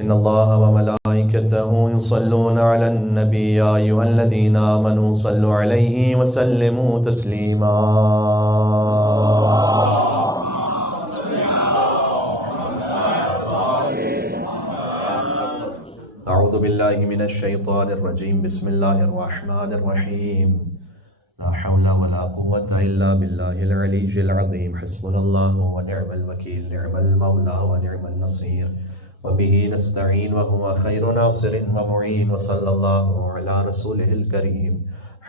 إن الله وملائكته يصلون على النبي يا أيها الذين آمنوا صلوا عليه وسلموا تسليما. أعوذ بالله من الشيطان الرجيم. بسم الله الرحمن الرحيم. لا حول ولا قوة إلا بالله العلي العظيم. حسبنا الله ونعم الوكيل، نعم المولى ونعم النصير، وبه نستعين وهو خير ناصر ومعين. وصلى الله على رسوله الكريم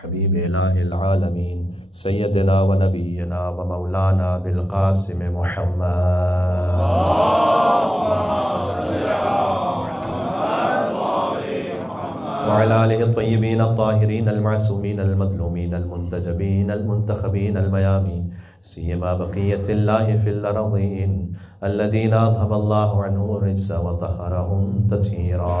حبيب إله العالمين سيدنا ونبينا ومولانا بالقاسم محمد وعلى آله الطيبين الطاهرين المعصومين المظلومين المنتجبين المنتخبين الميامين، سيما بقية الله في الأرضين الذين أذهب الله عنهم الرجس وطهرهم تطهيرا.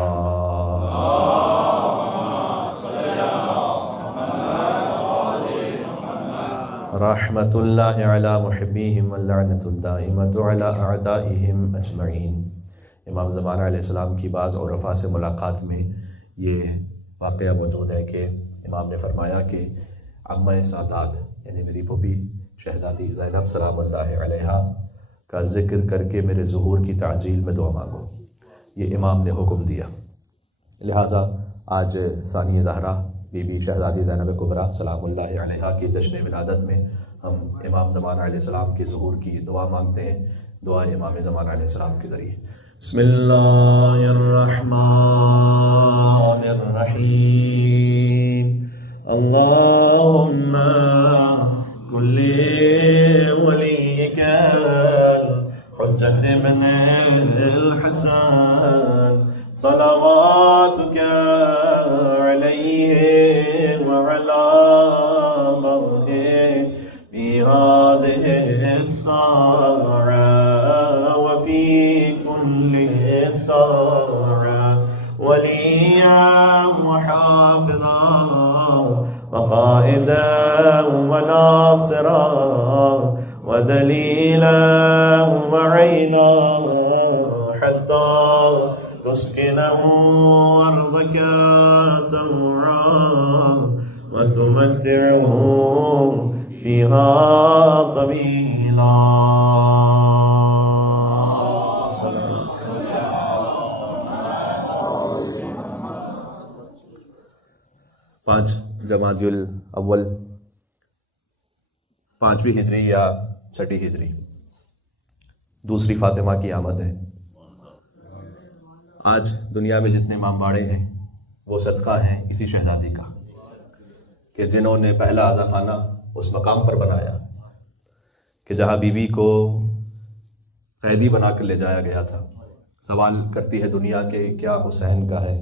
رحمة الله على محبيهم واللعنة الدائمة على أعدائهم أجمعين. امام زمانہ علیہ السلام کی بعض عرفاء سے ملاقات میں یہ واقعہ موجود ہے کہ امام نے فرمایا کہ عمہ سادات یعنی میری پھوپھی شہزادی زینب سلام اللہ علیہا کا ذکر کر کے میرے ظہور کی تعجیل میں دعا مانگو. یہ امام نے حکم دیا. لہٰذا آج ثانی زہرا بی بی شہزادی زینب کبریٰ سلام اللہ علیہا کی جشن ولادت میں ہم امام زمانہ علیہ السلام کے ظہور کی دعا مانگتے ہیں. دعا امام زمانہ علیہ السلام کے ذریعے. بسم اللہ الرحمن الرحیم. اللہم کل ولیک حجت ابن الحسن صلواتک علیہ وعلا مہہ فی هذه الساعة وفی كل ساعة وليا وحافظا وقائدا وناصرا ودليلا وعينا حتى تسكنه أرضك طوعا وتمتعه فيها طويلا. پانچ جمادی الاول، 5ویں ہجری یا 6ٹھی ہجری، دوسری فاطمہ کی آمد ہے. آج دنیا میں جتنے امام باڑے ہیں وہ صدقہ ہیں اسی شہزادی کا کہ جنہوں نے پہلا عزا خانہ اس مقام پر بنایا کہ جہاں بی بی کو قیدی بنا کر لے جایا گیا تھا. سوال کرتی ہے دنیا کہ کیا حسین کا ہے؟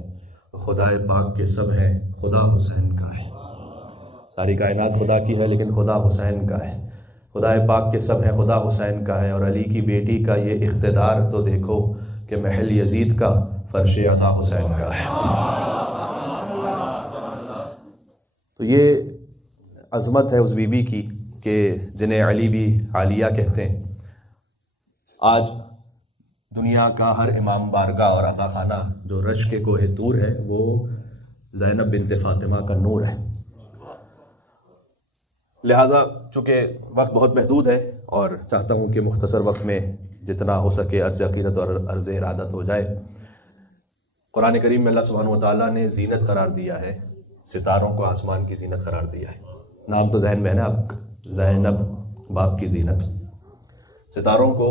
خدا پاک کے سب ہے، خدا حسین کا ہے. ساری کائنات خدا کی ہے لیکن خدا حسین کا ہے. خدا پاک کے سب ہے، خدا حسین کا ہے. اور علی کی بیٹی کا یہ اقتدار تو دیکھو کہ محل یزید کا فرش عزا حسین کا ہے. تو یہ عظمت ہے اس بی بی کی کہ جنہیں علی بھی عالیہ کہتے ہیں. آج دنیا کا ہر امام بارگاہ اور عزا خانہ جو رشک کوہ طور ہے وہ زینب بنت فاطمہ کا نور ہے. لہٰذا چونکہ وقت بہت محدود ہے اور چاہتا ہوں کہ مختصر وقت میں جتنا ہو سکے عرض عقیدت اور عرض ارادت ہو جائے. قرآن کریم میں اللہ سبحانہ و تعالیٰ نے زینت قرار دیا ہے، ستاروں کو آسمان کی زینت قرار دیا ہے. نام تو ذہن میں ہے نا آپ، زینب باپ کی زینت. ستاروں کو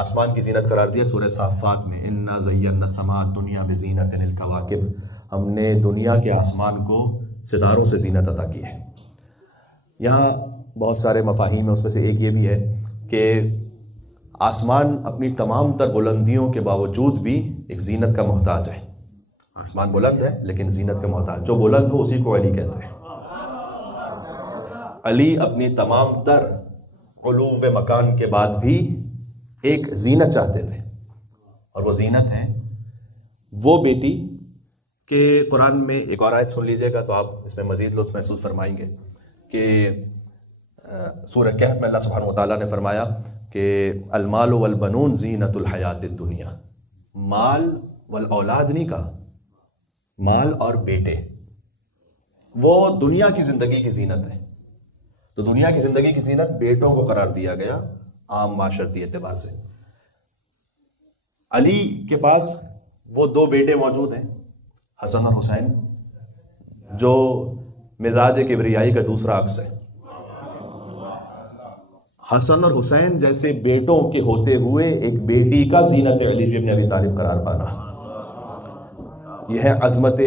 آسمان کی زینت قرار دیا. سورہ صافات میں انا زینا السماء الدنیا بزینت الکواکب، ہم نے دنیا کے آسمان کو ستاروں سے زینت عطا کی ہے. یہاں بہت سارے مفاہیم ہیں، اس میں سے ایک یہ بھی ہے کہ آسمان اپنی تمام تر بلندیوں کے باوجود بھی ایک زینت کا محتاج ہے. آسمان بلند ہے لیکن زینت کا محتاج. جو بلند ہو اسی کو علی کہتے ہیں. علی اپنی تمام تر علو مکان کے بعد بھی ایک زینت چاہتے تھے، اور وہ زینت ہے وہ بیٹی کہ قرآن میں ایک اور آیت سن لیجئے گا تو آپ اس میں مزید لطف محسوس فرمائیں گے کہ سورہ کہف میں اللہ سبحانہ وتعالیٰ نے فرمایا کہ المال والبنون زینت الحیات الدنیا، مال والاولاد نہیں کہا، مال اور بیٹے وہ دنیا کی زندگی کی زینت ہے، تو دنیا کی زندگی کی زینت بیٹوں کو قرار دیا گیا عام معاشرتی اعتبار سے۔ علی کے پاس وہ دو بیٹے موجود ہیں، حسن اور حسین، جو مزاج کبریائی کا دوسرا عکس ہے۔ حسن اور حسین جیسے بیٹوں کے ہوتے ہوئے ایک بیٹی کا زینت علی ابن ابی طالب قرار پانا، یہ ہے عظمت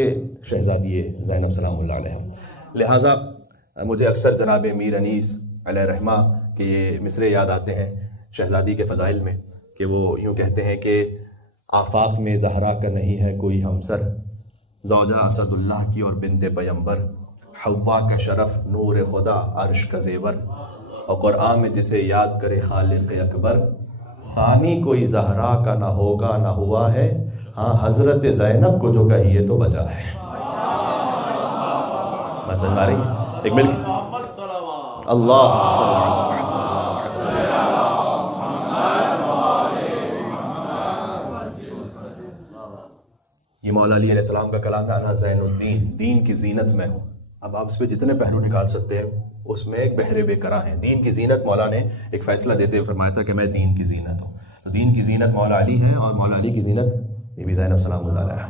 شہزادی زینب سلام اللہ علیہ۔ لہٰذا مجھے اکثر جناب میر انیس علیہ رحمہ کے یہ مصرے یاد آتے ہیں شہزادی کے فضائل میں، کہ وہ یوں کہتے ہیں کہ آفاق میں زہرا کا نہیں ہے کوئی ہمسر، زوجہ اسد اللہ کی اور بنت پیمبر، حوا کا شرف نور خدا عرش کا زیور، اور قرآن میں جسے یاد کرے خالق اکبر، ثانی کوئی زہرا کا نہ ہوگا نہ ہوا ہے، ہاں حضرت زینب کو جو کہیے تو بجا ہے۔ مسئلہ آ رہی ہے ایک مل اللہ یہ مولا علی علیہ السلام کا کلام ہے، انا زین الدین، دین کی زینت میں ہوں۔ اب آپ اس پہ جتنے پہلو نکال سکتے ہیں، اس میں ایک بحر بے کرا ہے۔ دین کی زینت، مولا نے ایک فیصلہ دیتے ہوئے فرمایا تھا کہ میں دین کی زینت ہوں، تو دین کی زینت مولا علی ہے، اور مولا علی کی زینت بی بی زینب سلام اللہ علیہ۔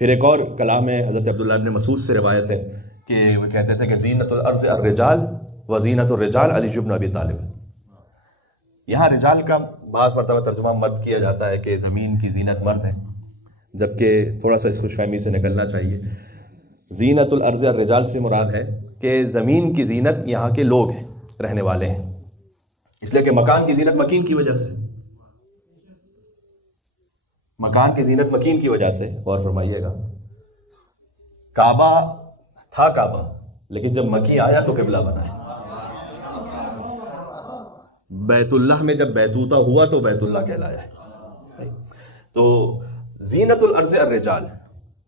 پھر ایک اور کلام ہے حضرت عبداللہ ابن مسعود سے روایت ہے کہ وہ کہتے تھے کہ زینت الارض الرجال و زینت الرجال علی بن ابی طالب۔ یہاں رجال کا بعض مرتبہ ترجمہ مرد کیا جاتا ہے کہ زمین کی زینت مرد ہے، جبکہ تھوڑا سا اس خوش فہمی سے نکلنا چاہیے۔ زینت الارض الرجال سے مراد ہے کہ زمین کی زینت یہاں کے لوگ ہیں، رہنے والے ہیں، اس لیے کہ مکان کی زینت مکین کی وجہ سے، مکان کی زینت مکین کی وجہ سے۔ غور فرمائیے گا، کعبہ تھا کعبہ، لیکن جب مکی آیا تو قبلہ بنا ہے۔ بیت اللہ میں جب بیتوتا ہوا تو بیت اللہ کہلایا ہے۔ تو زینت الارض الرجال،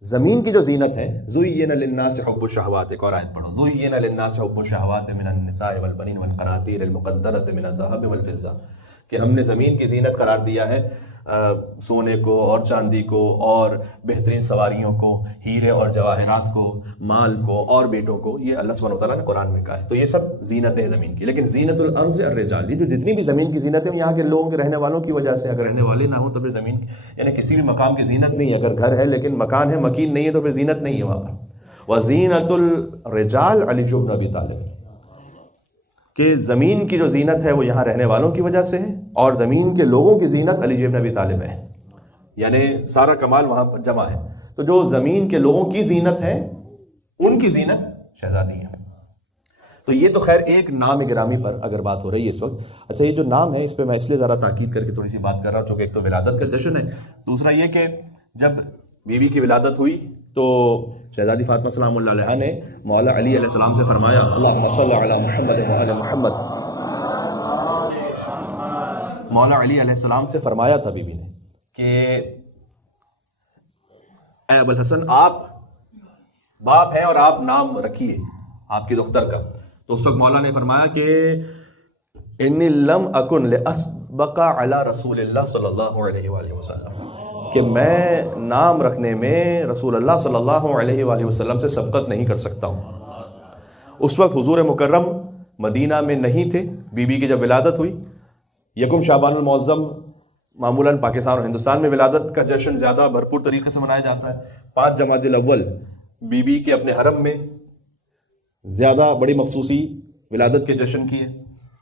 زمین کی جو زینت ہے، زُيِّنَ لِلنَّاسِ حُبُّ الشَّهَوَاتِ، ایک اور آیت پڑھو، زُيِّنَ لِلنَّاسِ حُبُّ الشَّهَوَاتِ مِنَ النِّسَاءِ وَالْبَنِينَ وَالْقَنَاطِيرِ الْمُقَنطَرَةِ مِنَ الذَّهَبِ وَالْفِضَّةِ، کہ ہم نے زمین کی زینت قرار دیا ہے سونے کو اور چاندی کو اور بہترین سواریوں کو، ہیرے اور جواہرات کو، مال کو اور بیٹوں کو، یہ اللہ سبحانہ وتعالیٰ نے قرآن میں کہا ہے۔ تو یہ سب زینت ہے زمین کی، لیکن زینت الارض الرجال، یہ جو جتنی بھی زمین کی زینت ہے یہاں کے لوگوں کے رہنے والوں کی وجہ سے، اگر رہنے والے نہ ہوں تو پھر زمین یعنی کسی بھی مقام کی زینت نہیں ہے۔ اگر گھر ہے لیکن مکان ہے مکین نہیں ہے تو پھر زینت نہیں ہے وہاں پر۔ وزینت الرجال علی بن ابی طالب، کہ زمین کی جو زینت ہے وہ یہاں رہنے والوں کی وجہ سے ہے، اور زمین کے لوگوں کی زینت علی بن ابی طالب ہے، یعنی سارا کمال وہاں پر جمع ہے۔ تو جو زمین کے لوگوں کی زینت ہے ان کی زینت شہزادی ہے۔ تو یہ تو خیر ایک نام گرامی پر اگر بات ہو رہی ہے اس وقت۔ اچھا، یہ جو نام ہے اس پہ میں اس لیے ذرا تاکید کر کے تھوڑی سی بات کر رہا ہوں چونکہ ایک تو ولادت کا جشن ہے، دوسرا یہ کہ جب بیوی کی ولادت ہوئی تو شہزادی فاطمہ سلام اللہ علیہ نے مولا علی علیہ السلام سے فرمایا، اللہم صل علی محمد و آل محمد، مولا علی علیہ السلام سے فرمایا تھا بیوی نے کہ اے ابو الحسن، آپ باپ ہیں اور آپ نام رکھیے آپ کی دختر کا۔ تو اس وقت مولا نے فرمایا کہ انی لم اکن لاسبق علی رسول اللہ صلی اللہ علیہ وآلہ وسلم، کہ میں نام رکھنے میں رسول اللہ صلی اللہ علیہ وآلہ وسلم سے سبقت نہیں کر سکتا ہوں۔ اس وقت حضور مکرم مدینہ میں نہیں تھے، بیوی کی جب ولادت ہوئی، یکم شعبان المعظم معمولاً پاکستان اور ہندوستان میں ولادت کا جشن زیادہ بھرپور طریقے سے منایا جاتا ہے۔ 5 جمادی الاول بیوی کے اپنے حرم میں زیادہ بڑی مخصوصی ولادت کے جشن کی ہے،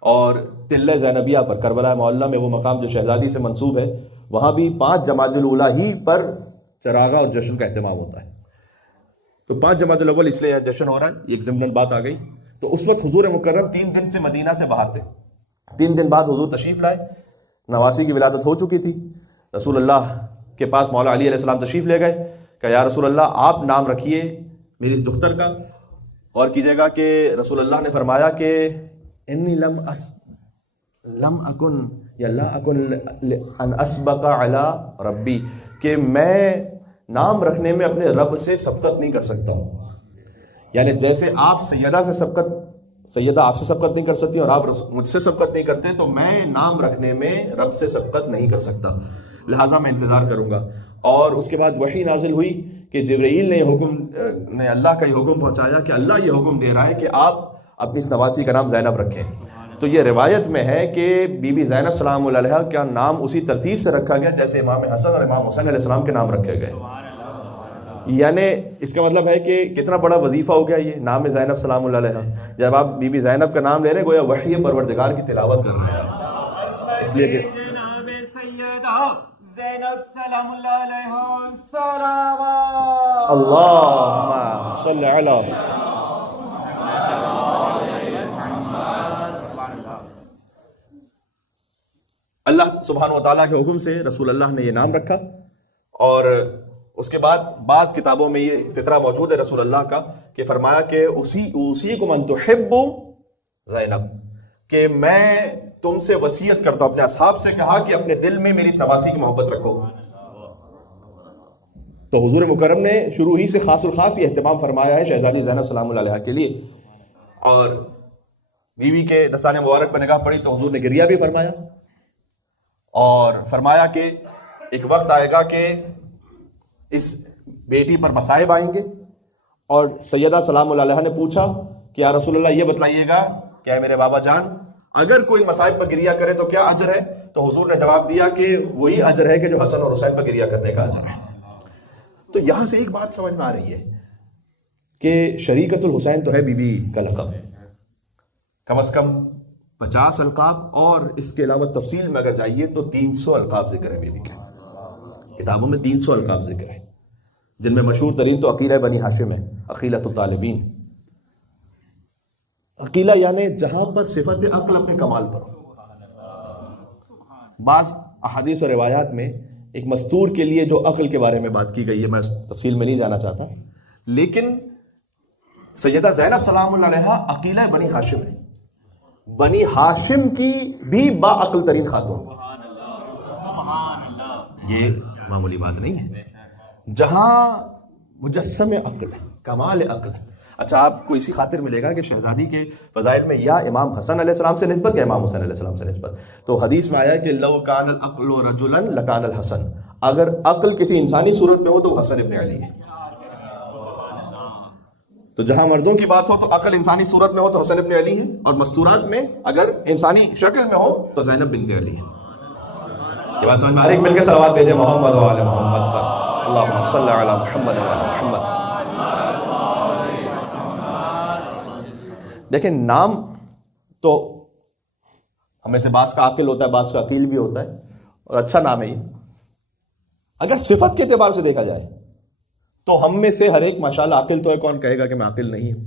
اور تلہ زینبیہ پر کربلا معلیٰ میں وہ مقام جو شہزادی سے منسوب ہے، وہاں بھی 5 جمادی الاولیٰ ہی پر چراغاں اور جشن کا اہتمام ہوتا ہے۔ تو 5 جمادی الاول اس لیے جشن ہو رہا ہے، ایک ضمن بات آ گئی۔ تو اس وقت حضور مکرم 3 دن سے مدینہ سے باہر تھے، 3 دن بعد حضور تشریف لائے، نواسی کی ولادت ہو چکی تھی۔ رسول اللہ کے پاس مولا علی علیہ السلام تشریف لے گئے کہ یا رسول اللہ آپ نام رکھیے میری اس دختر کا، اور کیجیے گا کہ رسول اللہ نے فرمایا کہ انی لم اکن یا لا اکن ان اسبق علی ربی، کہ میں نام رکھنے میں اپنے رب سے سبقت نہیں کر سکتا ہوں۔ یعنی جیسے آپ سیدہ آپ سے سبقت نہیں کر سکتی اور آپ مجھ سے سبقت نہیں کرتے، تو میں نام رکھنے میں رب سے سبقت نہیں کر سکتا۔ لہٰذا میں انتظار کروں گا. اور اس کے بعد وحی نازل ہوئی کہ جبرائیل نے اللہ کا یہ حکم پہنچایا کہ اللہ یہ حکم دے رہا ہے کہ آپ اپنی اس نواسی کا نام زینب رکھیں. تو یہ روایت میں ہے کہ بی بی زینب سلام اللہ علیہا کا نام اسی ترتیب سے رکھا گیا جیسے امام حسن اور امام حسین علیہ السلام کے نام رکھے گئے. یعنی اس کا مطلب ہے کہ کتنا بڑا وظیفہ ہو گیا یہ نام زینب سلام اللہ علیہا. جب آپ بی بی زینب کا نام لے رہے ہیں گویا وحی پروردگار کی تلاوت کر رہے ہیں. اس لیے کہ زینب سلام اللہ علیہ صلوات اللہم صلی علی اللہ سبحانہ و تعالیٰ کے حکم سے رسول اللہ نے یہ نام رکھا. اور اس کے بعد بعض کتابوں میں یہ فقرہ موجود ہے رسول اللہ کا کہ فرمایا کہ اوصیکم ان تحبوا زینب، کہ میں تم سے وصیت کرتا ہوں، اپنے اصحاب سے کہا کہ اپنے دل میں میری اس نواسی کی محبت رکھو. تو حضور مکرم نے شروع ہی سے خاص الخاص یہ اہتمام فرمایا ہے شہزادی زینب سلام اللہ علیہا کے لیے. اور بیوی کے دستانے مبارک پر نگاہ پڑی تو حضور نے گریہ بھی فرمایا اور فرمایا کہ ایک وقت آئے گا کہ اس بیٹی پر مصائب آئیں گے. اور سیدہ سلام اللہ علیہا نے پوچھا کہ یا رسول اللہ یہ بتلائیے گا کہ اے میرے بابا جان اگر کوئی مصائب پر گریہ کرے تو کیا اجر ہے؟ تو حضور نے جواب دیا کہ وہی اجر ہے کہ جو حسن اور حسین پر گریہ کرنے کا اجر ہے. تو یہاں سے ایک بات سمجھ میں آ رہی ہے کہ شریکت الحسین تو ہے بی بی کا لقب، کم از کم 50 القاب، اور اس کے علاوہ تفصیل میں اگر جائیے تو 300 القاب ذکر ہے بیوی کے. کتابوں میں 300 القاب ذکر ہے جن میں مشہور ترین تو عقیلہ بنی ہاشم ہے، عقیلۃ الطالبین. عقیلہ یعنی جہاں پر صفت عقل اپنے کمال پر ہو. بعض احادیث و روایات میں ایک مستور کے لیے جو عقل کے بارے میں بات کی گئی ہے، میں تفصیل میں نہیں جانا چاہتا، لیکن سیدہ زینب سلام اللہ علیہا عقیلہ بنی ہاشم ہے، بنی ہاشم کی بھی با عقل ترین خاتون. یہ معمولی بات نہیں ہے، جہاں مجسم عقل ہے، کمال عقل ہے. اچھا آپ کو اسی خاطر ملے گا کہ شہزادی کے فضائل میں یا امام حسن علیہ السلام سے نسبت یا امام حسین علیہ السلام سے نسبت. تو حدیث میں آیا کہ لو کان العقل رجلا لکان الحسن، اگر عقل کسی انسانی صورت میں ہو تو وہ حسن ابن علی ہے. تو جہاں مردوں کی بات ہو تو عقل انسانی صورت میں ہو تو حسن ابن علی ہے، اور مستورات میں اگر انسانی شکل میں ہو تو زینب بنت علی ہے. یہ بات سمجھ میں آ رہی ہے؟ مل کے صلوات بھیجیں محمد و آل محمد پر. اللہم صلی علی محمد و آل محمد. دیکھیں نام تو ہمیں سے بعض کا عاقل ہوتا ہے، بعض کا عقیل بھی ہوتا ہے، اور اچھا نام ہے یہ. اگر صفت کے اعتبار سے دیکھا جائے تو ہم میں سے ہر ایک ماشاءاللہ عاقل تو ہے، کون کہے گا کہ میں عاقل نہیں ہوں.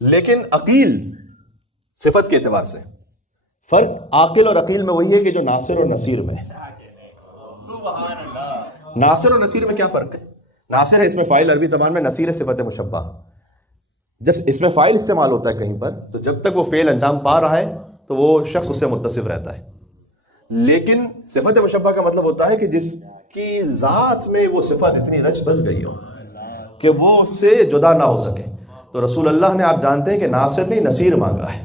لیکن عقیل صفت کے اعتبار سے فرق عاقل اور عقیل میں وہی ہے کہ جو ناصر اور نصیر میں ہے. ناصر اور نصیر میں کیا فرق ہے؟ ناصر ہے اس میں فاعل عربی زبان میں، نصیر ہے صفت مشبہ. جب اس میں فاعل استعمال ہوتا ہے کہیں پر تو جب تک وہ فعل انجام پا رہا ہے تو وہ شخص اس سے متصف رہتا ہے. لیکن صفت مشبہ کا مطلب ہوتا ہے کہ جس کی ذات میں وہ صفت اتنی رچ بس گئی ہو کہ وہ اس سے جدا نہ ہو سکے. تو رسول اللہ نے آپ جانتے ہیں کہ ناصر نہیں نصیر مانگا ہے.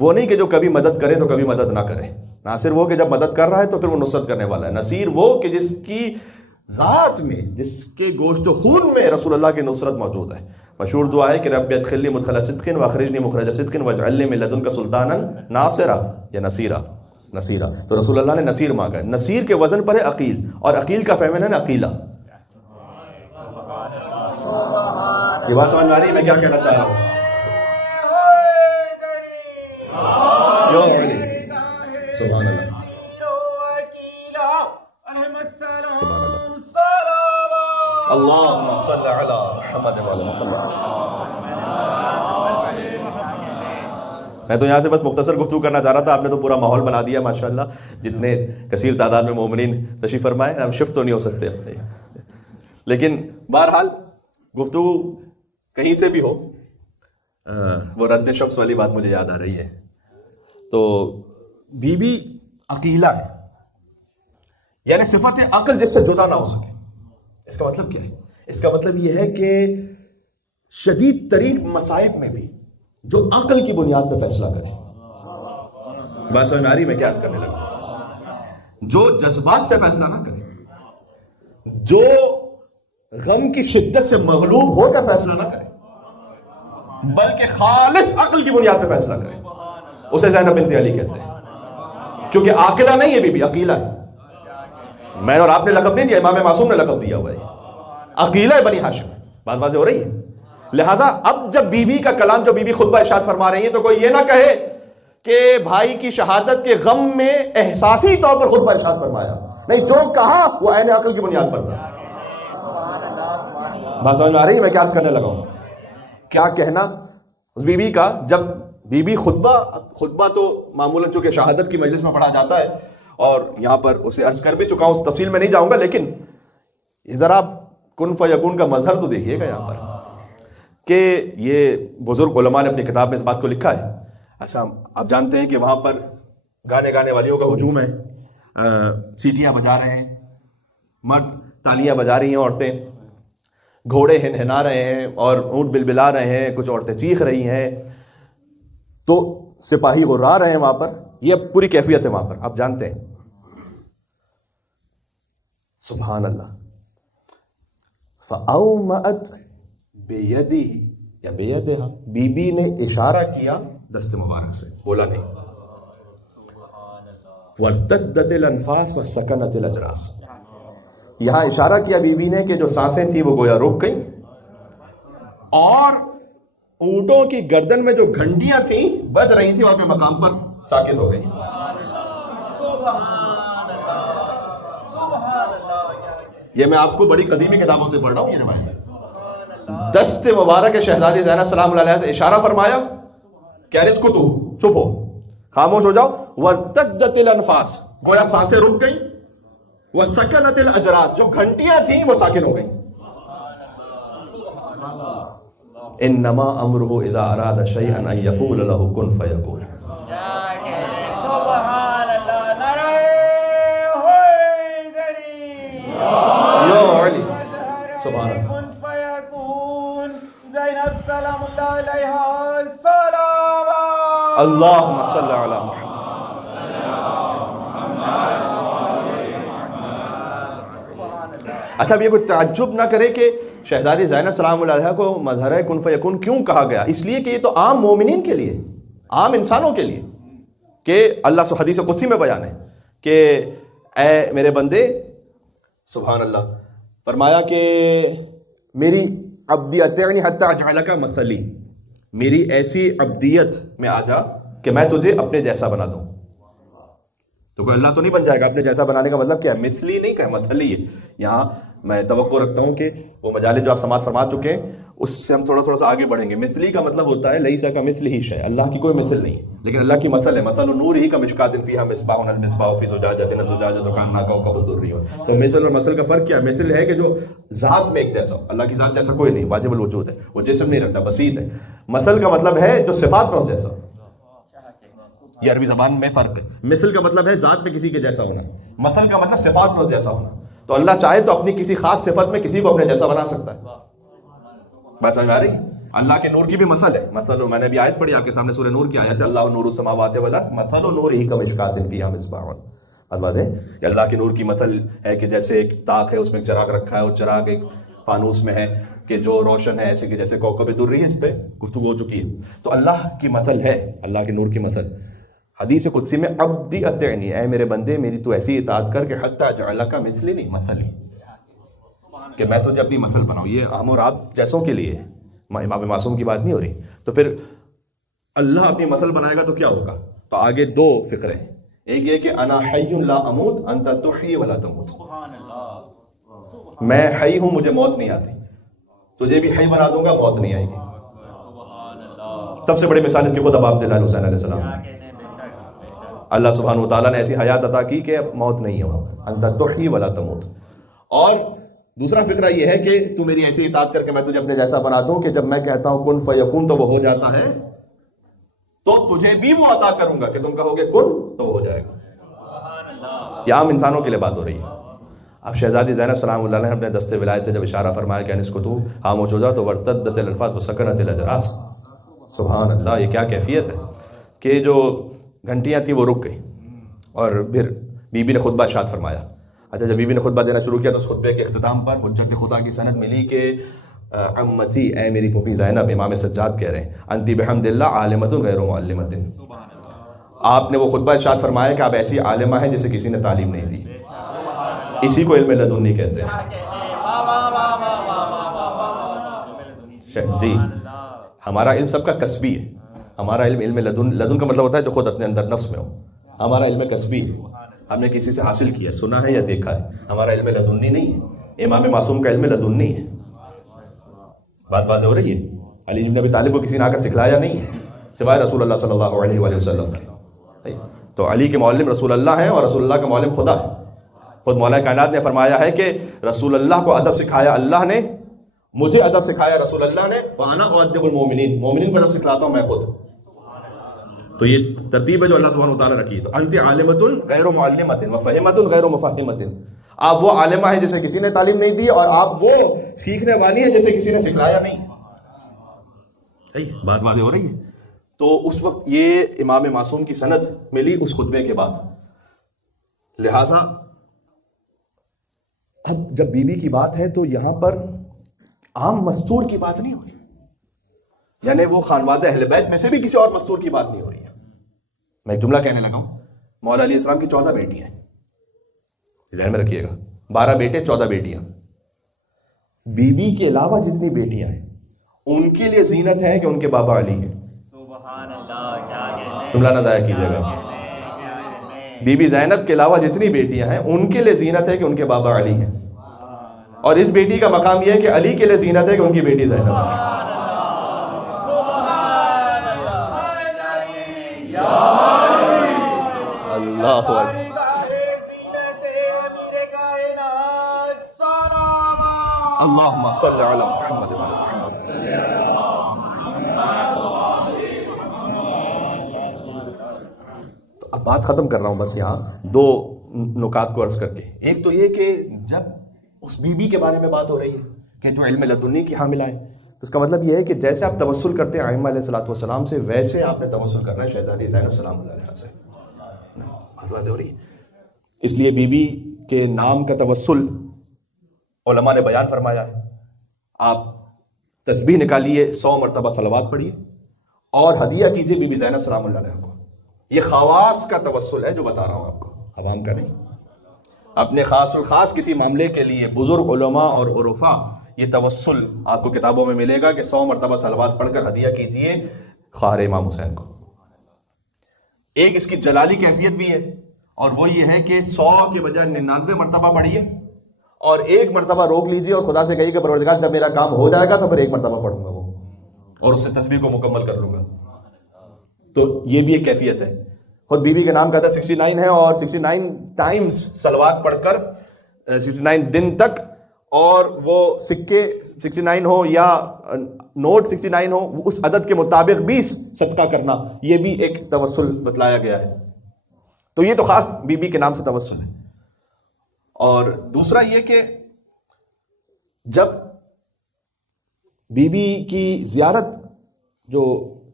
وہ نہیں کہ جو کبھی مدد کرے تو کبھی مدد نہ کرے. ناصر وہ کہ جب مدد کر رہا ہے تو پھر وہ نصرت کرنے والا ہے. نصیر وہ کہ جس کی ذات میں، جس کے گوشت و خون میں رسول اللہ کی نصرت موجود ہے. مشہور دعا ہے کہ رب ادخلنی مدخل صدق واخرجنی مخرج صدق واجعل لی من لدنک سلطانا ناصرا یا نصیرا. نصیرا تو رسول اللہ نے نصیر مانگا ہے. نصیر کے وزن پر ہے عقیل، اور عقیل کا فیمنن ہے عقیلہ. یہ بات سمجھ میں آ رہی ہے میں کیا کہنا چاہ رہا ہوں؟ سبحان اللہ سبحان اللہ. اللہم صلی علی محمد و علی محمد. میں تو یہاں سے بس مختصر گفتگو کرنا چاہ رہا تھا، آپ نے تو پورا ماحول بنا دیا ماشاءاللہ. جتنے کثیر تعداد میں مومنین تشریف فرمائے، ہم شفٹ تو نہیں ہو سکتے، لیکن بہرحال گفتگو کہیں سے بھی ہو، وہ رد شمس والی بات مجھے یاد آ رہی ہے. تو بی بی عقیلہ ہے، یعنی صفت عقل جس سے جدا نہ ہو سکے. اس کا مطلب کیا ہے؟ اس کا مطلب یہ ہے کہ شدید ترین مصائب میں بھی جو عقل کی بنیاد پہ فیصلہ کرے. بات سمجھ میں آ رہی میں کیا کرنے لگا؟ جو جذبات سے فیصلہ نہ کرے، جو غم کی شدت سے مغلوب ہو کر فیصلہ نہ کرے، بلکہ خالص عقل کی بنیاد پہ فیصلہ کرے، اسے زینب بنت علی کہتے ہیں. کیونکہ عاقلہ نہیں ہے، بی بی عقیلہ ہے. میں نے اور آپ نے لقب نہیں دیا، امام معصوم نے لقب دیا ہوا ہے، عقیلہ ہے بنی ہاشم. بات واضح ہو رہی ہے؟ لہذا اب جب بی بی کا کلام، جو بی بی خطبہ ارشاد فرما رہی ہیں، تو کوئی یہ نہ کہے کہ بھائی کی شہادت کے غم میں احساسی طور پر خطبہ ارشاد فرمایا. نہیں، جو کہا وہ عین عقل کی بنیاد پر تھا. بات سمجھ میں آ رہی ہے میں کیا عرض کرنے لگا ہوں؟ کیا کہنا اس بی بی کا، جب بی بی خطبہ تو معمولاً چونکہ شہادت کی مجلس میں پڑھا جاتا ہے، اور یہاں پر اسے عرض کر بھی چکا ہوں، اس تفصیل میں نہیں جاؤں گا، لیکن ذرا کن فیکون کا مظہر تو دیکھیے گا یہاں پر کہ یہ بزرگ علماء نے اپنی کتاب میں اس بات کو لکھا ہے. اچھا، آپ جانتے ہیں کہ وہاں پر گانے والیوں کا ہجوم ہے، سیٹیاں بجا رہے ہیں مرد، تالیاں بجا رہی ہیں عورتیں، گھوڑے ہنہنا رہے ہیں اور اونٹ بلبلا رہے ہیں، کچھ عورتیں چیخ رہی ہیں، تو سپاہی غرا رہے ہیں وہاں پر. یہ پوری کیفیت ہے وہاں پر، آپ جانتے ہیں. سبحان اللہ. فَأَوْمَأَتْ بِيَدِهِ یا بِيَدِهَا، بی بی نے اشارہ کیا دست مبارک سے، بولا نہیں. وَارْتَدَّتِ الْأَنْفَاسُ وَسَكَنَتِ الْأَجْرَاسُ، یہاں اشارہ کیا بی بی نے کہ جو سانسیں تھیں وہ گویا رک گئیں، اور اونٹوں کی گردن میں جو گھنٹیاں تھیں بج رہی تھیں، اور اپنے مقام پر ساکت ہو گئی. یہ میں آپ کو بڑی قدیمی کتابوں سے پڑھ رہا ہوں یہ روایت. دست مبارک شہزادی زینب سلام اللہ علیہ سے اشارہ فرمایا کہ اسکتو، چپ ہو، خاموش ہو جاؤ. وارتدت الانفاس، گویا سانسیں رک گئیں. وسکنت الاجراس، جو گھنٹیاں تھیں وہ ساکن ہو گئیں. انما امره اذا اراد شيئا ان يقول له كن فيكون. سبحان اللہ، نعرہ حیدری، یا علی، سبحان اللہ. کن فیکون، زینب سلام اللہ علیہا صلوات. اللہم صل علی محمد. اچھا، اب یہ کوئی تعجب نہ کرے کہ شہزادی زینب سلام اللہ علیہ کو مظہر کن فیکون کیوں کہا گیا؟ اس لیے کہ یہ تو عام مومنین کے لیے، عام انسانوں کے لیے، کہ اللہ حدیث قدسی میں بیان ہے کہ اے میرے بندے، سبحان اللہ، فرمایا کہ میری عبدی اطیعنی حتی اجعلک مثلی، میری ایسی عبدیت میں آ جا کہ میں تجھے اپنے جیسا بنا دوں. تو کوئی اللہ تو نہیں بن جائے گا. اپنے جیسا بنانے کا مطلب کیا ہے؟ مثلی نہیں کہا، مثلی ہے. یہاں میں توقع رکھتا ہوں کہ وہ مجالس جو آپ سماعت فرما چکے ہیں اس سے ہم تھوڑا سا آگے بڑھیں گے. مثلی کا مطلب ہوتا ہے لیسا کمثلہ شیء، اللہ کی کوئی مثل نہیں، لیکن اللہ کی مثل ہے. مثل نورہ کمشکاۃ فیہا مصباح، المصباح فی زجاجۃ، الزجاجۃ کانہا کوکب درری. تو مثل اور مثل کا فرق کیا ہے؟ مثل ہے کہ جو ذات میں ایک جیسا ہو، اللہ کی ذات جیسا کوئی نہیں، واجب الوجود ہے، وہ جسم نہیں رکھتا، بسیط ہے. مثل کا مطلب ہے جو صفات میں اس جیسا ہو. یہ عربی زبان میں فرق ہے. مثل کا مطلب ہے ذات میں کسی کے جیسا ہونا، مثل کا مطلب صفات میں اس جیسا ہونا. تو اللہ چاہے تو اپنی کسی خاص صفت میں کسی کو اپنے جیسا بنا سکتا ہے. بات سمجھ میں آ رہی ہے؟ اللہ کے نور کی بھی مثل ہے. مثل، میں نے ابھی آیت پڑھی آپ کے سامنے، سورہ نور کی آیت ہے، اللہ نور السماوات والارض مثل نورہ کمشکاۃ فیہا مصباح. بات ہے کہ اللہ کے نور کی مثل ہے کہ جیسے ایک طاق ہے، اس میں ایک چراغ رکھا ہے، اور چراغ ایک فانوس میں ہے کہ جو روشن ہے، ایسے کہ جیسے کوکب درری ہے. اس پہ گفتگو ہو چکی ہے. تو اللہ کی مثل ہے، اللہ کے نور کی مثل. حدیث قدسی میں عبدی اطیعنی، اے میرے بندے میری تو ایسی اطاعت کر کہ حتی اجعلک مثلی، نہیں مثلی، کہ میں تجھے اپنی مثل بناؤں. یہ ہم اور آپ جیسوں کے لیے، امام معصوم کی بات نہیں ہو رہی. تو پھر اللہ اپنی مثل بنائے گا تو کیا ہوگا؟ تو آگے دو فقرے، ایک یہ کہ انا حی لا اموت انت تحیی ولا تموت، میں حی ہوں، مجھے موت نہیں آتی، تجھے بھی حی بنا دوں گا، موت نہیں آئے گی. سب سے بڑی مثال اس کی خود ابا عبداللہ حسین علیہ السلام. اللہ سبحانہ وتعالیٰ نے ایسی حیات عطا کی کہ اب موت نہیں ہے، انت تحیی ولا تموت. اور دوسرا فقرہ یہ ہے کہ تو میری ایسی اطاعت کر کے میں تجھے اپنے جیسا بنا دوں کہ جب میں کہتا ہوں کن فیکون تو وہ ہو جاتا ہے، تو تجھے بھی وہ عطا کروں گا کہ تم کہو گے کن تو وہ ہو جائے گا. یہ عام انسانوں کے لیے بات ہو رہی ہے. اب شہزادی زینب سلام اللہ علیہ نے اپنے دستے ولایت سے جب اشارہ فرمایا کہ اس کو تو خاموش ہو جا، تو ورتدت الانفاس وسکنت الاجراس. سبحان اللہ، یہ کیا کیفیت ہے کہ جو گھنٹیاں تھیں وہ رک گئی. اور پھر بی نے خطبہ ارشاد فرمایا. اچھا جب بی نے خطبہ دینا شروع کیا تو اس خطبے کے اختتام پر حجت خدا کی سند ملی کہ امتی، اے میری پھوپھی زینب، امام سجاد کہہ رہے ہیں انتی بحمد اللہ عالمۃ غیر معلمۃ. آپ نے وہ خطبہ ارشاد فرمایا کہ آپ ایسی عالمہ ہیں جسے کسی نے تعلیم نہیں دی. اسی کو علم لدنی کہتے ہیں. جی ہمارا علم سب کا کسبی ہے. ہمارا علم لدن کا مطلب ہوتا ہے جو خود اپنے اندر نفس میں ہو. ہمارا علم کسبی ہے، ہم نے کسی سے حاصل کیا، سنا ہے یا دیکھا ہے. ہمارا علم لدنی نہیں ہے. امام معصوم کا علم لدنی ہے. بات واضح ہو رہی ہے. علی بن ابی طالب کو کسی نے آ کر سکھلایا نہیں ہے سوائے رسول اللہ صلی اللہ علیہ وآلہ وسلم کے. تو علی کے معلم رسول اللہ ہیں اور رسول اللہ کا معلم خدا ہے. خود مولا کائنات نے فرمایا ہے کہ رسول اللہ کو ادب سکھایا اللہ نے، مجھے ادب سکھایا رسول اللہ نے، وانا اؤدب المؤمنین، مومنین کو ادب سکھلاتا ہوں میں خود. تو یہ ترتیب ہے جو اللہ سبحانہ وتعالیٰ رکھی. تو انت عالمۃ غیر معلمۃ وفہمۃ غیر مفہمۃ. آپ وہ عالمہ ہیں جسے کسی نے تعلیم نہیں دی، اور آپ وہ سیکھنے والی ہیں جسے کسی نے سکھلایا نہیں. بات واضح ہو رہی ہے. تو اس وقت یہ امام معصوم کی سند ملی اس خطبے کے بعد. لہٰذا اب جب بی بی کی بات ہے تو یہاں پر عام مستور کی بات نہیں ہو رہی، یعنی وہ خانوادہ اہل بیت میں سے بھی کسی اور مستور کی بات نہیں ہو رہی ہے. میں ایک جملہ کہنے لگا ہوں. مولا علیہ السلام کی 14 بیٹیاں ہیں، ذہن میں رکھیے گا. 12 بیٹے 14 بیٹیاں. بی بی کے علاوہ جتنی بیٹیاں ہیں ان کے لیے زینت ہے کہ ان کے بابا علی ہیں. سبحان اللہ. جملہ نہ ضائع کیجیے گا. بی بی زینب کے علاوہ جتنی بیٹیاں ہیں ان کے لیے زینت ہے کہ ان کے بابا علی ہیں. اور اس بیٹی کا مقام یہ ہے کہ علی کے لیے زینت ہے کہ ان کی بیٹی زینب ہے. اللہ اکبر. اللہم صلی علی محمد. تو اب بات ختم کر رہا ہوں بس یہاں 2 نکات کو عرض کر کے. ایک تو یہ کہ جب اس بی بی کے بارے میں بات ہو رہی ہے کہ جو علم لدنی کی حاملہ ہے، تو اس کا مطلب یہ ہے کہ جیسے آپ توسل کرتے ہیں ائمہ علیہ الصلوۃ والسلام سے، ویسے آپ نے توسل کرنا ہے شہزادی زینب سلام اللہ علیہا سے. بات واضح ہو رہی ہے. اس لیے بی بی کے نام کا توسل علماء نے بیان فرمایا ہے. آپ تسبیح نکالیے، 100 مرتبہ صلوات پڑھیے اور ہدیہ کیجیے بی بی زینب سلام اللہ علیہا کو. یہ خواص کا توسل ہے جو بتا رہا ہوں آپ کو، عوام کا نہیں. اپنے خاص الخاص کسی معاملے کے لیے بزرگ علماء اور عرفاء یہ توسل آپ کو کتابوں میں ملے گا کہ 100 مرتبہ صلوات پڑھ کر ہدیہ کیجیے خواہر امام حسین کو. ایک اس کی جلالی کیفیت بھی ہے، اور وہ یہ ہے کہ 100 کے بجائے 99 مرتبہ پڑھیے اور 1 مرتبہ روک لیجیے اور خدا سے کہیے کہ پروردگار جب میرا کام ہو جائے گا تو پھر 1 مرتبہ پڑھوں گا وہ، اور اس سے تسبیح کو مکمل کر لوں گا. تو یہ بھی ایک کیفیت ہے. خود بی بی کے نام کا عدد 69 ہے، اور 69 ٹائمز صلوات پڑھ کر 69 دن تک، اور وہ سکے 69 ہو یا نوٹ 69 ہو، اس عدد کے مطابق 20 صدقہ کرنا، یہ بھی ایک توسل بتلایا گیا ہے. تو یہ تو خاص بی بی کے نام سے توسل ہے. اور دوسرا یہ کہ جب بی بی کی زیارت، جو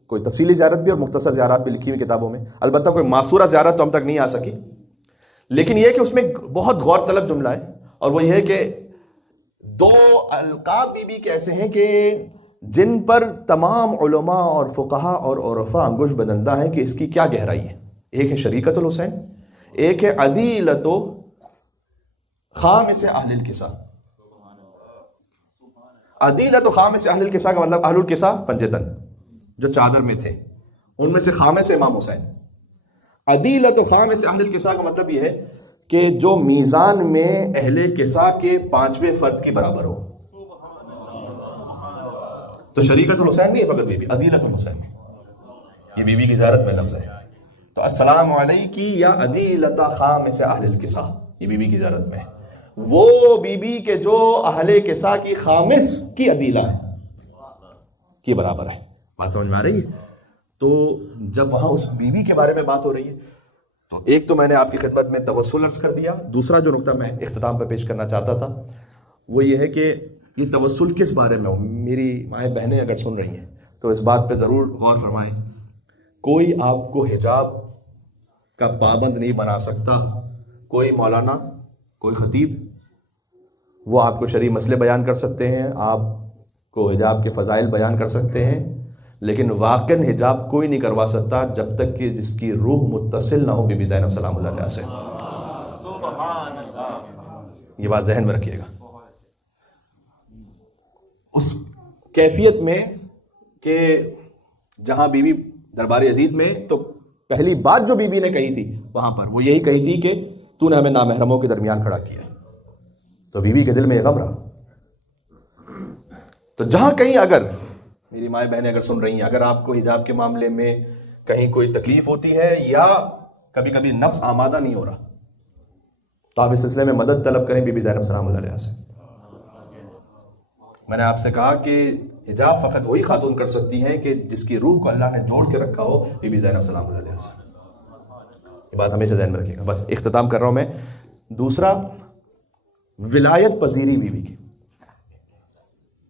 کوئی تفصیلی زیارت بھی اور مختصر زیارات بھی لکھی ہوئی کتابوں میں، البتہ کوئی معصورہ زیارت تو ہم تک نہیں آ سکی، لیکن یہ کہ اس میں بہت غور طلب جملہ ہے، اور وہ یہ ہے کہ 2 القاب بی بی کے ایسے ہیں کہ جن پر تمام علماء اور فقہا اور عرفاء انگوش بدندہ ہیں کہ اس کی کیا گہرائی ہے. ایک ہے شریکت الحسین، ایک ہے عدیلۃ خامس اہل الکساء. عدیلۃ خامس اہل الکساء کا مطلب اہل الکساء پنجتن جو چادر میں تھے، ان میں سے خامس امام حسین. عدیلۃ خامس اہل الکساء کا مطلب یہ ہے کہ جو میزان میں اہل کساء کے 5ویں فرد کی برابر ہو. تو شریکت الحسین نہیں ہے فقط بی بی، عدیلۃ الحسین، یہ بی بی کی زیارت میں لفظ ہے. تو السلام علیکی یا عدیلۃ خامس اہل الکساء، یہ بی بی کی زیارت میں ہے. وہ بی بی کے جو اہل کساء کی خامس کی عدیلہ ہے، کی برابر ہے. بات سمجھ میں آ رہی ہے؟ تو جب وہاں اس بی بی کے بارے میں بات ہو رہی ہے تو ایک تو میں نے آپ کی خدمت میں توسل عرض کر دیا. دوسرا جو نقطہ میں اختتام پہ پیش کرنا چاہتا تھا وہ یہ ہے کہ یہ توسل کس بارے میں ہو. میری مائیں بہنیں اگر سن رہی ہیں تو اس بات پہ ضرور غور فرمائیں. کوئی آپ کو حجاب کا پابند نہیں بنا سکتا، کوئی مولانا، کوئی خطیب، وہ آپ کو شرعی مسئلے بیان کر سکتے ہیں، آپ کو حجاب کے فضائل بیان کر سکتے ہیں، لیکن واقعاً حجاب کوئی نہیں کروا سکتا جب تک کہ جس کی روح متصل نہ ہو بی بی زینب سلام اللہ علیہ سے۔ سبحان اللہ، یہ بات ذہن میں رکھیے گا۔ اس کیفیت میں کہ جہاں بی بی دربار یزید میں، تو پہلی بات جو بی بی نے کہی تھی وہاں پر وہ یہی کہی تھی کہ تو نے ہمیں نامحرموں کے درمیان کھڑا کیا ہے۔ تو بی بی کے دل میں یہ غم رہا۔ تو جہاں کہیں اگر میری مائیں بہنیں اگر سن رہی ہیں، اگر آپ کو حجاب کے معاملے میں کہیں کوئی تکلیف ہوتی ہے یا کبھی کبھی نفس آمادہ نہیں ہو رہا، تو آپ اس سلسلے میں مدد طلب کریں بی بی زینب سلام اللہ علیہ سے۔ میں نے آپ سے کہا کہ حجاب فقط وہی خاتون کر سکتی ہیں کہ جس کی روح کو اللہ نے جوڑ کے رکھا ہو بی بی زینب سلام اللہ علیہ سے۔ یہ بات ہمیشہ ذہن میں رکھیے گا۔ بس اختتام کر رہا ہوں میں۔ دوسرا، ولایت پذیری بی بی کی۔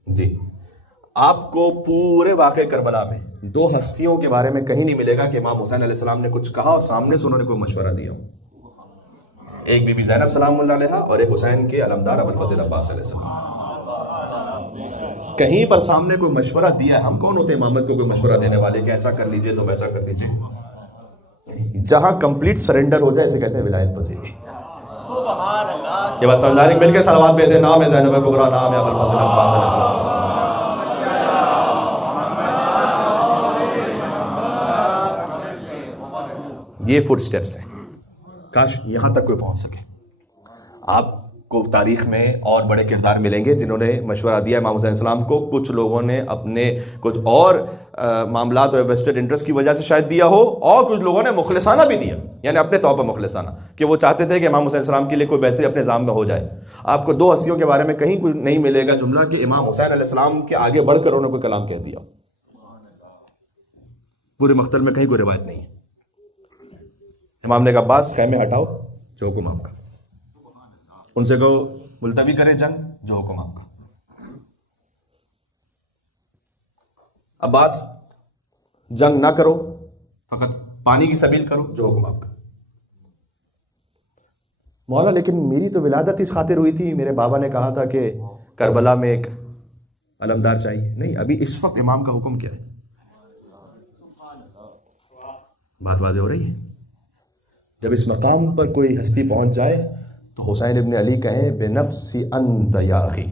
جی، آپ کو پورے واقع کربلا میں دو ہستیوں کے بارے میں کہیں نہیں ملے گا کہ امام حسین علیہ السلام نے کچھ کہا اور سامنے سے انہوں نے کوئی مشورہ دیا ہو۔ ایک بی بی زینب سلام اللہ علیہ اور ایک حسین کے علمدار ابو الفضل عباس علیہ السلام۔ کہیں پر سامنے کوئی مشورہ دیا ہے؟ ہم کون ہوتے ہیں امامت کو کوئی مشورہ دینے والے کہ ایسا کر لیجئے تو ویسا کر لیجئے؟ جہاں کمپلیٹ سرنڈر ہو جائے اسے کہتے ہیں ولایت پذیری۔ سبحان اللہ، یہ بات سمجھا رہے ہیں؟ مل کے صلوات بھیجتے ہیں۔ نام ہے زینب کبریٰ، نام ہے ابو الفضل عباس علیہ السلام۔ یہ فٹ سٹیپس ہیں، کاش یہاں تک کوئی پہنچ سکے۔ آپ کو تاریخ میں اور بڑے کردار ملیں گے جنہوں نے مشورہ دیا امام حسین السلام کو۔ کچھ لوگوں نے اپنے کچھ اور معاملات اور ویسٹڈ انٹرسٹ کی وجہ سے شاید دیا ہو، اور کچھ لوگوں نے مخلصانہ بھی دیا، یعنی اپنے طور پر مخلصانہ، کہ وہ چاہتے تھے کہ امام حسین السلام کے لیے کوئی بہتری اپنے ذات میں ہو جائے۔ آپ کو دو ہستیوں کے بارے میں کہیں کوئی نہیں ملے گا جملہ کہ امام حسین علیہ السلام کے آگے بڑھ کر انہوں نے کوئی کلام کہہ دیا۔ پورے مقتل میں کہیں کوئی روایت نہیں ہے۔ امام نے کہا عباس خیمے ہٹاؤ، جو حکم آپ کا۔ ان سے کہو ملتوی کرے جنگ، جو حکم آپ کا۔ عباس جنگ نہ کرو، فقط پانی کی سبیل کرو، جو حکم آپ کا۔ مولا لیکن میری تو ولادت اس خاطر ہوئی تھی، میرے بابا نے کہا تھا کہ کربلا میں ایک علمدار چاہیے۔ نہیں، ابھی اس وقت امام کا حکم کیا ہے؟ بات واضح ہو رہی ہے؟ جب اس مقام پر کوئی ہستی پہنچ جائے تو حسین ابن علی کہیں بنفسی انت یا اخی،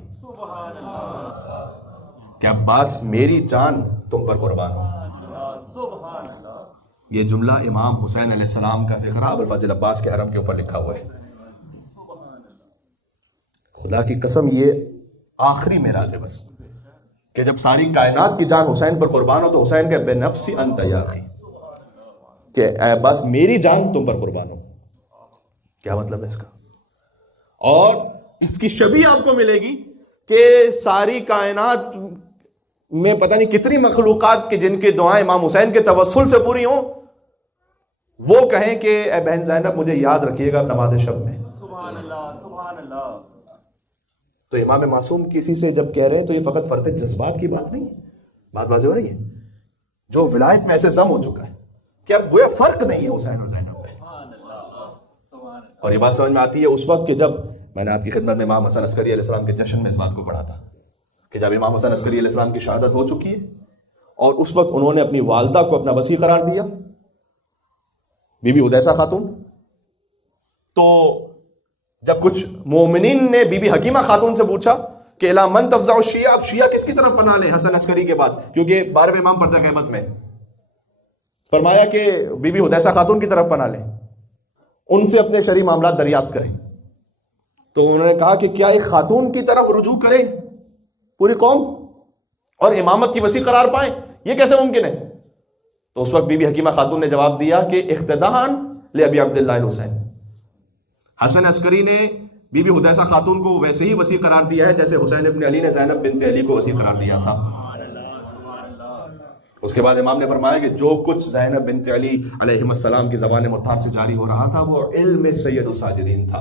کہ عباس میری جان تم پر قربان ہو۔ یہ جملہ امام حسین علیہ السلام کا فقرہ ابو الفضل عباس کے حرم کے اوپر لکھا ہوا ہے۔ خدا کی قسم یہ آخری معراج ہے بس، کہ جب ساری کائنات کی جان حسین پر قربان ہو تو حسین کہ بنفسی انت یا اخی، کہ اے عباس میری جان تم پر قربان ہو۔ کیا مطلب ہے اس کا؟ اور اس کی شبیہ آپ کو ملے گی کہ ساری کائنات میں پتہ نہیں کتنی مخلوقات کی جن کی دعائیں امام حسین کے توسل سے پوری ہوں، وہ کہیں کہ اے بہن زینب مجھے یاد رکھیے گا نماز شب میں۔ سبحان اللہ، سبحان اللہ۔ تو امام معصوم کسی سے جب کہہ رہے ہیں تو یہ فقط فرد جذبات کی بات نہیں ہے، بات واضح ہو رہی ہے؟ جو ولایت میں ایسے ضم ہو چکا ہے کہ اب گویا فرق نہیں ہے حسین اور زینب میں۔ اور یہ بات سمجھ میں آتی ہے اس وقت کہ جب میں نے آپ کی خدمت میں امام حسن عسکری علیہ السلام کے جشن میں اس بات کو پڑھا تھا کہ جب امام حسن عسکری علیہ السلام کی شہادت ہو چکی ہے اور اس وقت انہوں نے اپنی والدہ کو اپنا وصی قرار دیا، بی بی حدیثہ خاتون، تو جب کچھ مومنین نے بی بی حکیمہ خاتون سے پوچھا کہ الی من تفزع الشیعہ، اب شیعہ کس کی طرف پناہ لیں حسن عسکری کے بعد، کیونکہ 12ویں امام پردہ غیبت میں، فرمایا کہ بی بی حدیثہ خاتون کی طرف پناہ لیں، ان سے اپنے شرعی معاملات دریافت کریں۔ تو انہوں نے کہا کہ کیا ایک خاتون کی طرف رجوع کرے پوری قوم اور امامت کی وسیع قرار پائیں؟ یہ کیسے ممکن ہے؟ تو اس وقت بی بی حکیمہ خاتون نے جواب دیا کہ اقتداءً لابی عبداللہ الحسین، حسن عسکری نے بی بی حدیثہ خاتون کو ویسے ہی وسیع قرار دیا ہے جیسے حسین ابن علی نے زینب بنت علی کو وسیع قرار دیا تھا۔ اس کے بعد امام نے فرمایا کہ جو کچھ زینب بنت علی علیہ السلام کی زبان مطہر سے جاری ہو رہا تھا وہ علم سید الساجدین تھا،